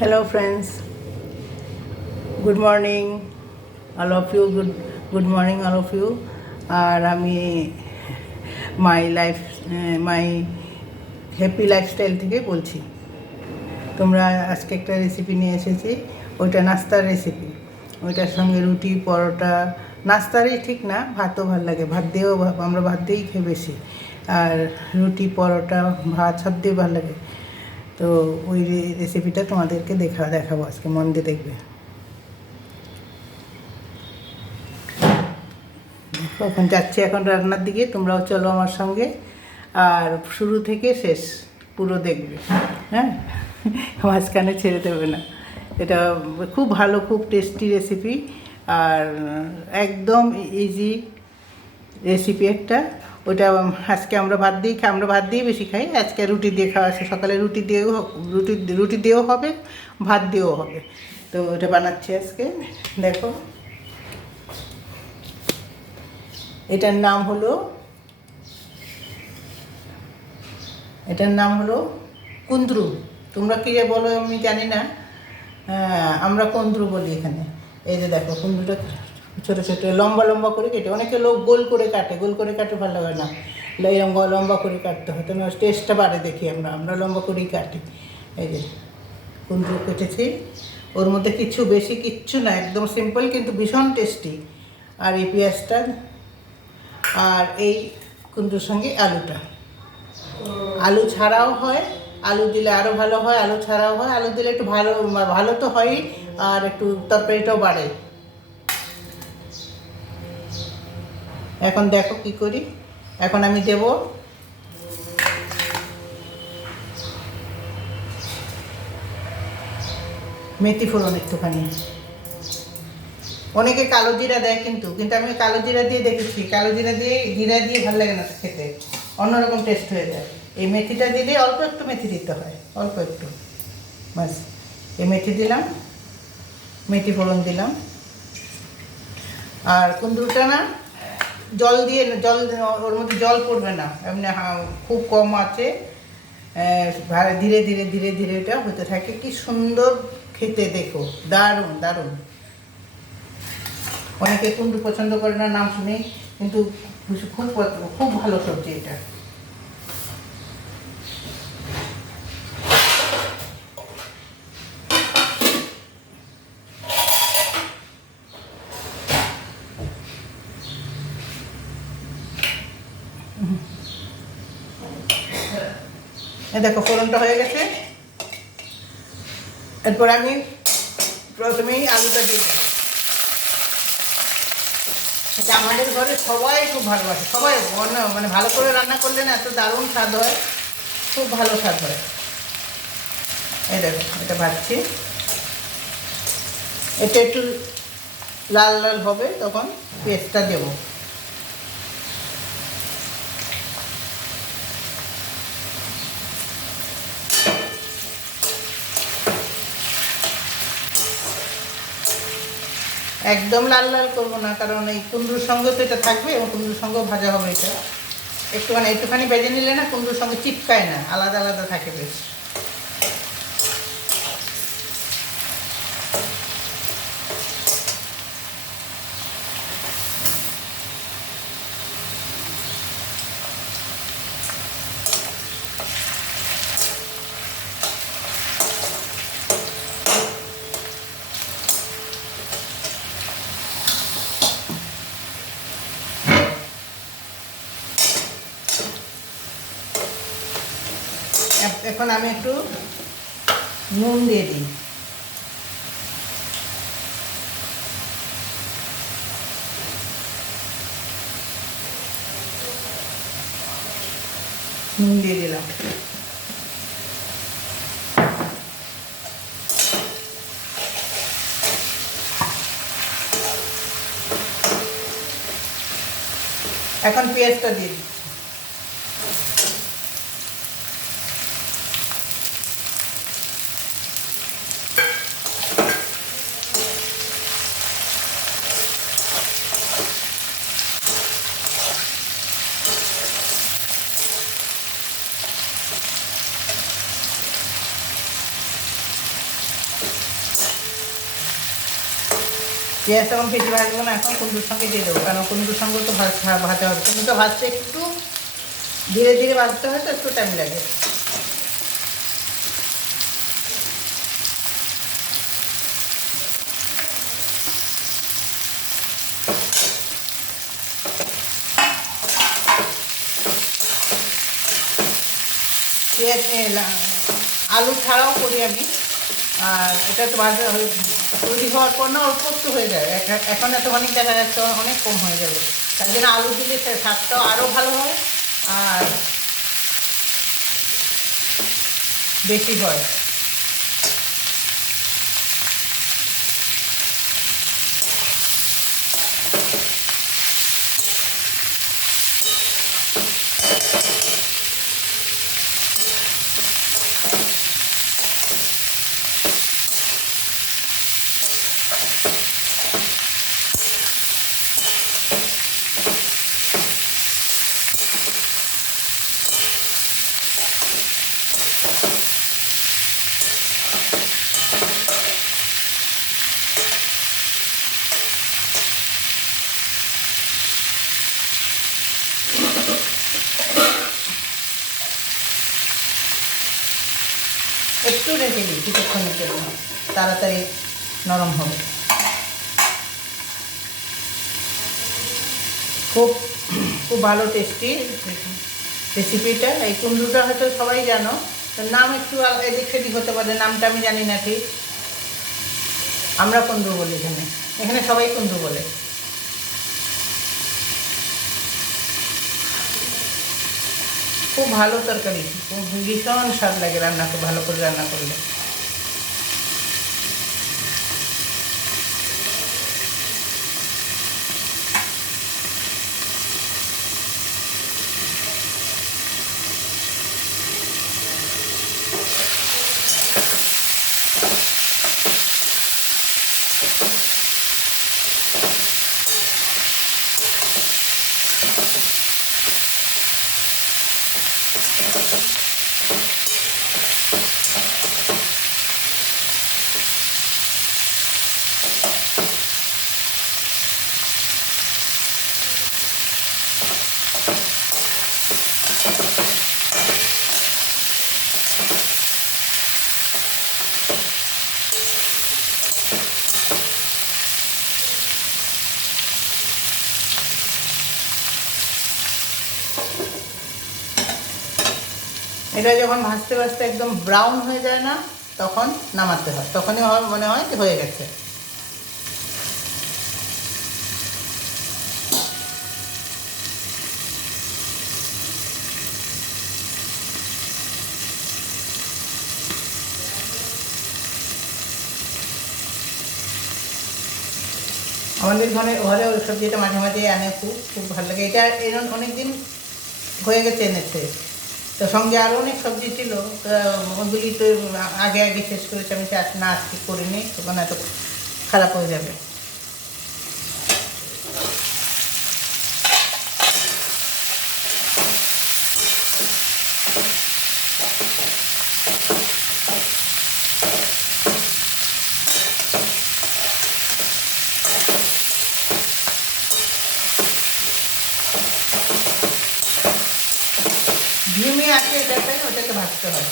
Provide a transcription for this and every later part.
Hello friends, good morning all of you, good morning all of you. আর আমি মাই happy lifestyle থেকে বলছি। তোমরা আজকে একটা রেসিপি নিয়ে এসেছি, ওইটা নাস্তার রেসিপি। ওইটার সঙ্গে রুটি পরোটা, নাস্তারই ঠিক না, ভাতও ভালো লাগে, ভাত দিয়েও আমরা ভাত দিয়েই খাই বেশি। আর রুটি পরোটা ভাত সব দিয়ে ভালো লাগে। তো ওই রেসিপিটা তোমাদেরকে দেখাবো আজকে, মন দিয়ে দেখবে। এখন যাচ্ছি এখন রান্নার দিকে, তোমরাও চলো আমার সঙ্গে, আর শুরু থেকে শেষ পুরো দেখবে, হ্যাঁ, মাঝখানে ছেড়ে দেবে না। এটা খুব ভালো, খুব টেস্টি রেসিপি, আর একদম ইজি রেসিপি একটা। ওটা আজকে আমরা ভাত দিয়ে বেশি খাই। আজকে রুটি দিয়ে খাওয়া আছে, সকালে রুটি দিয়েও হবে, ভাত দিয়েও হবে। তো ওটা বানাচ্ছি আজকে, দেখো। এটার নাম হলো কুন্দ্রু। তোমরা কী যে বলো আমি জানি না, আমরা কুন্দ্রু বলি এখানে। এই যে দেখো, কুন্দ্রুটা ছোটো ছোটো লম্বা লম্বা করে কেটে, অনেকে লোক গোল করে কাটে ভালো লাগে না, এরকম লম্বা করে কাটতে হয়, তোমার টেস্টটা বাড়ে দেখি। আমরা লম্বা করেই কাটি। এই যে কুন্দ্রু কেটেছি, ওর মধ্যে বেশি কিচ্ছু না, একদম সিম্পল কিন্তু ভীষণ টেস্টি। আর এই পেঁয়াজটা, আর এই কুন্দ্রুর সঙ্গে আলু ছাড়াও হয়, আলু দিলে আরও ভালো হয়, আলু ছাড়াও হয়। আলু দিলে একটু ভালো তো হয়ই, আর একটু তরকারিটাও বাড়ে। এখন দেখো কি করি। এখন আমি দেব মেথি ফোড়ন একটুখানি। অনেকে কালো জিরা দেয়, কিন্তু আমি কালো জিরা দিয়ে দেখেছি, জিরা দিয়ে ভালো লাগে না খেতে, অন্যরকম টেস্ট হয়ে যায়। এই মেথিটা দিলে অল্প একটু মেথি দিতে হয়, অল্প একটু, বাস। এই মেথি দিলাম, মেথি ফোড়ন দিলাম। আর কুন্দুরটা না, ওর মধ্যে জল পড়বে না, এমনি খুব কম আছে, ধীরে ধীরে ধীরে ধীরে এটা হতে থাকে। কি সুন্দর খেতে, দেখো, দারুণ দারুণ। অনেকে কুন্দু পছন্দ করে না নাম শুনে, কিন্তু খুব ভালো সবজি এটা। দেখো ফোড়নটা হয়ে গেছে। এরপর আমি প্রথমেই আলুটা দিয়ে দেবো। এটা আমাদের ঘরে সবাই খুব ভালোবাসে, সবাই মানে ভালো করে রান্না করলে না এত দারুণ স্বাদ হয়, খুব ভালো স্বাদ হয়। এই দেখো, এটা ভাজছি, এটা একটু লাল লাল হবে, তখন পেস্টটা দেবো। একদম লাল লাল করবো না, কারণ এই কুমড়োর সঙ্গে তো এটা থাকবে, এবং কুমড়োর সঙ্গেও ভাজা হবে। এটা একটুখানি ভেজে নিলে না কুমড়োর সঙ্গে চিপকায় না, আলাদা আলাদা থাকে বেশ। এখন আমি একটু নুন দিয়ে দিই। নুন দিয়ে দিলাম। এখন পেঁয়াজটা দিয়ে দিই। পেঁয়াজটা এখন বেশি ভাজবো না, এখন কুমড়োর সঙ্গে দিয়ে দেবো, কারণ কুমড়োর সঙ্গে তো ভাজা হবে। কুমড়োটা ভাজতে একটু ধীরে ধীরে ভাজতে হয়, তো একটু টাইম লাগে। পেঁয়াজ আলু ছাড়াও করি আমি, আর এটা তো ভাজা তৈরি হওয়ার পর না অল্প একটু হয়ে যায়, এখন এত অনেক দেখা যাচ্ছে অনেক কম হয়ে যাবে। তার জন্য আলু দিলে স্বাদটাও আরও ভালো হয় আর বেশি হয়। একটু রেখে দিই কিছুক্ষণের জন্য, তাড়াতাড়ি নরম হবে। খুব খুব ভালো টেস্টি রেসিপিটা। এই কুমড়োটা হয়তো সবাই জানো, নাম একটু এদিক সেদিক হতে পারে, নামটা আমি জানি না ঠিক। আমরা কুমড়ো বলি এখানে, এখানে সবাই কুমড়ো বলে। খুব ভালো তরকারি, ভীষণ স্বাদ লাগে রান্নাকে ভালো করে রান্না করলে। এটা যখন ভাজতে ভাজতে একদম ব্রাউন হয়ে যায় না, তখন নামাতে হয়, তখনই মনে হয় যে হয়ে গেছে। আমাদের ঘরে ওই সবজিটা মাঝে মাঝে আনে, খুব খুব ভালো লাগে। এটা এরকম অনেক দিন হয়ে গেছে এনেছে, তো সঙ্গে আরও অনেক সবজি ছিল, ওগুলি তো আগে আগে শেষ করেছে। আমি না আজকে করিনি, তখন এত খারাপ হয়ে যাবে। ধিমে আছে এটাতে, ওটাকে ভাজতে হয়।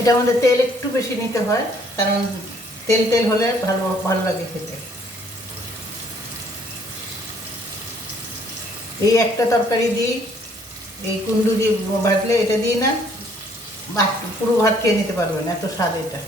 এটার মধ্যে তেল একটু বেশি নিতে হয়, কারণ তেল তেল হলে ভালো ভালো লাগে খেতে। এই একটা তরকারি দিই, এই কুমড়ো দিয়ে ভাজলে এটা দিই না, ভাত পুরো ভাত খেয়ে নিতে পারবেন, এত স্বাদ এটা।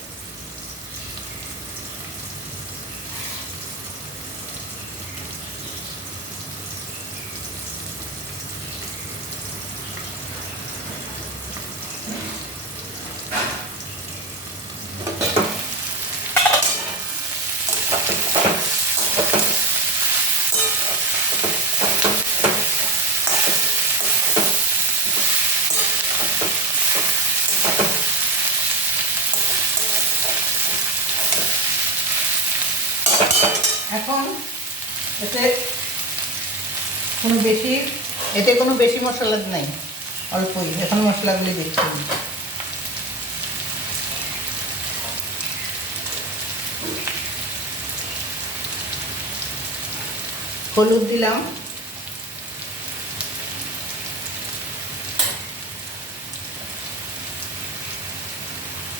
এতে কোনো বেশি মশলা নাই, অল্পই। এখন মশলাগুলি দিচ্ছি। হলুদ দিলাম,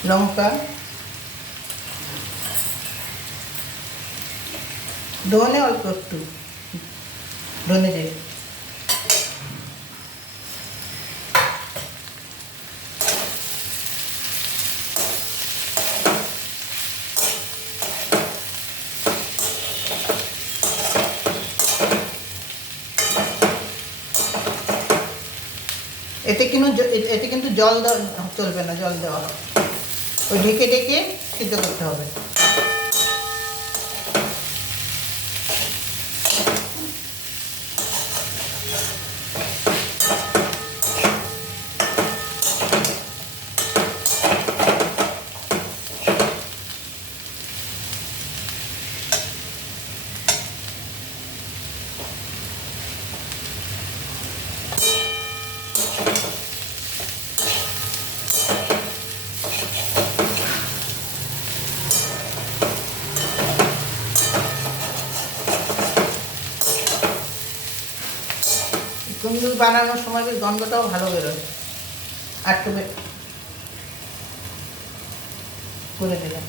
লঙ্কা, ধনে অল্প একটু, ধনে জিরে, এতে কিন্তু জল দেওয়া চলবে না, জল দেওয়া ওই ঢেকে ঢেকে সিদ্ধ করতে হবে। কুমড়ো বানানোর সময় বেশ গন্ধটাও ভালো বেরোয়। আর একটু করে দিলাম।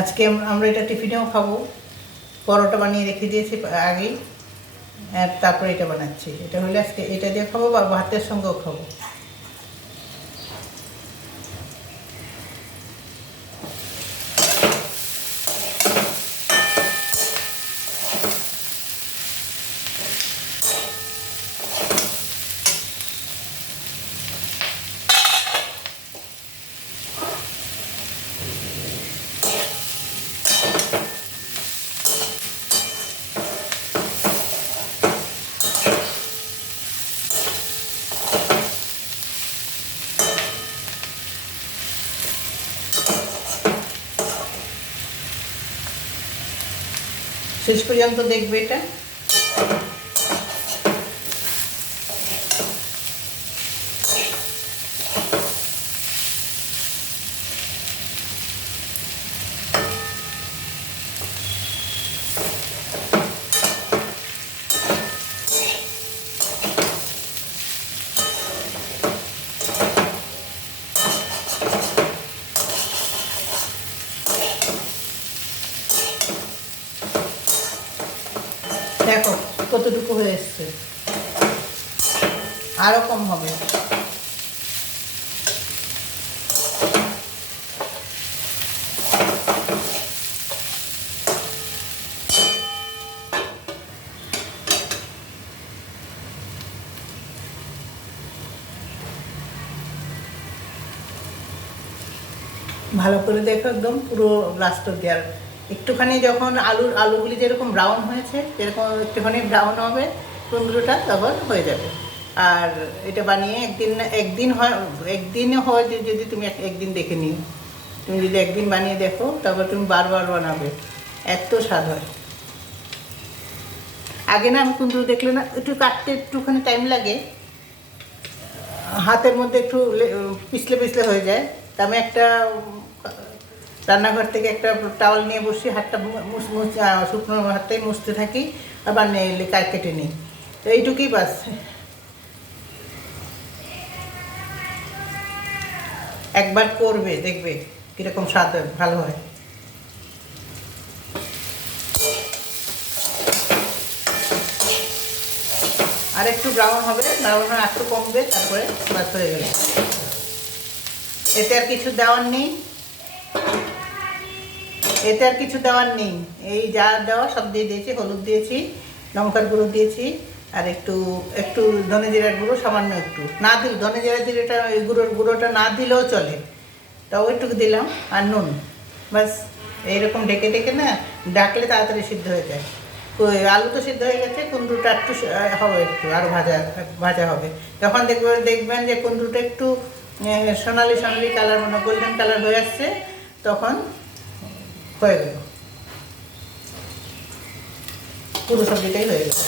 আজকে আমরা এটা টিফিনেও খাবো। পরোটা বানিয়ে রেখে দিয়েছি আগেই, আর তারপরে এটা বানাচ্ছি। এটা হলে আজকে এটা দিয়ে খাবো বা ভাতের সঙ্গেও খাবো। শেষ পর্যন্ত দেখবে এটা। দেখো কতটুকু হয়ে এসছে, আরো কম হবে। ভালো করে দেখো, একদম পুরো লাস্ট অব্দি। আর একটুখানি যখন আলুগুলি যেরকম ব্রাউন হয়েছে, যেরকম একটুখানি ব্রাউন হবে কুমড়োটা, তখন হয়ে যাবে। আর এটা বানিয়ে একদিনে হয় যদি তুমি একদিন দেখে নিও। তুমি যদি একদিন বানিয়ে দেখো, তারপর তুমি বারবার বানাবে, এত স্বাদ হয়। আগে না আমি কুমড়ো দেখলে না, একটু কাটতে একটুখানি টাইম লাগে, হাতের মধ্যে একটু পিছলে হয়ে যায়। তা আমি একটা রান্নাঘর থেকে একটা টাওয়াল নিয়ে বসি, হাতটা শুকনো হাতটাই মুছতে থাকি, আবার কেটে নিই। তো এইটুকুই বাস। একবার করবে, দেখবে কীরকম স্বাদ হয়, ভালো হয়। আর একটু ব্রাউন হবে, ব্রাউন হয়ে একটু কমবে, তারপরে বাস হয়ে গেল। এতে আর কিছু দেওয়ার নেই, এই যা দেওয়া সব দিয়ে দিয়েছি। হলুদ দিয়েছি, লঙ্কার গুঁড়ো দিয়েছি, আর একটু ধনে জিরার গুঁড়ো, সামান্য একটু। না দিলে ধনে জিরা জিরেটা, ওই গুঁড়োটা না দিলেও চলে, তাও একটু দিলাম, আর নুন, বাস। এইরকম ঢেকে ঢেকে না ডাকলে তাড়াতাড়ি সিদ্ধ হয়ে যায়। আলু তো সিদ্ধ হয়ে গেছে, কুমড়োটা একটু হবে, একটু আরও ভাজা ভাজা হবে। যখন দেখবেন যে কুমড়োটা একটু সোনালি সোনালি কালার, মানে গোল্ডেন কালার হয়ে আসছে, তখন হয়ে গেল, পুরো সবজিটাই হয়ে গেল।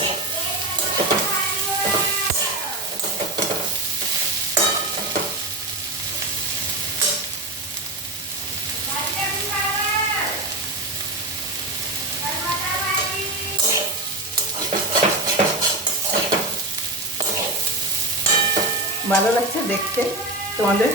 ভালো লাগছে দেখতে তোমাদের?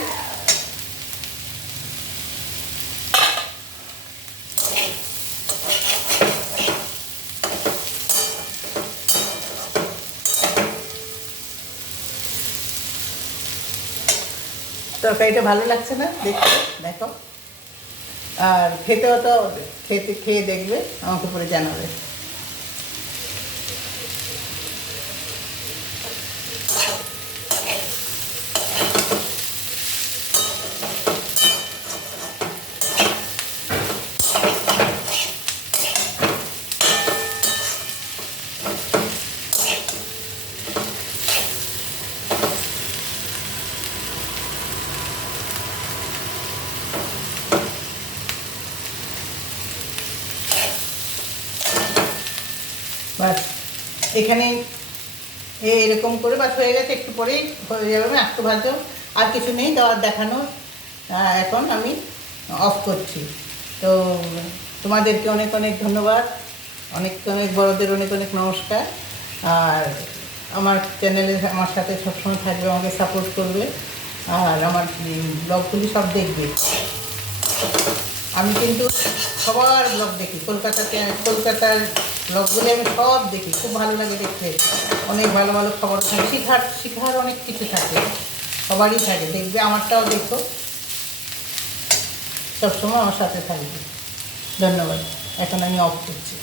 তরকারিটা ভালো লাগছে না দেখতে? দেখো, আর খেতেও তো, খেয়ে দেখবে, আমাকে পরে জানাবে। বাস, এখানে এরকম করে বাস হয়ে গেছে, একটু পরেই হয়ে যাবে, একটু ভাজো, আর কিছু নেই দেওয়ার দেখানো। এখন আমি অফ করছি। তো তোমাদেরকে অনেক অনেক ধন্যবাদ, অনেক অনেক বড়দের অনেক অনেক নমস্কার। আর আমার চ্যানেলে আমার সাথে সবসময় থাকবে, আমাকে সাপোর্ট করবে, আর আমার ব্লগগুলি সব দেখবে। আমি কিন্তু সবার ব্লগ দেখি, কলকাতার ব্লগগুলি আমি সব দেখি, খুব ভালো লাগে দেখতে। অনেক ভালো ভালো খবর থাকে, শিখার অনেক কিছু থাকে, সবারই থাকে, দেখবে, আমারটাও দেখো, সবসময় আমার সাথে থাকবে। ধন্যবাদ। এখন আমি অফ করছি।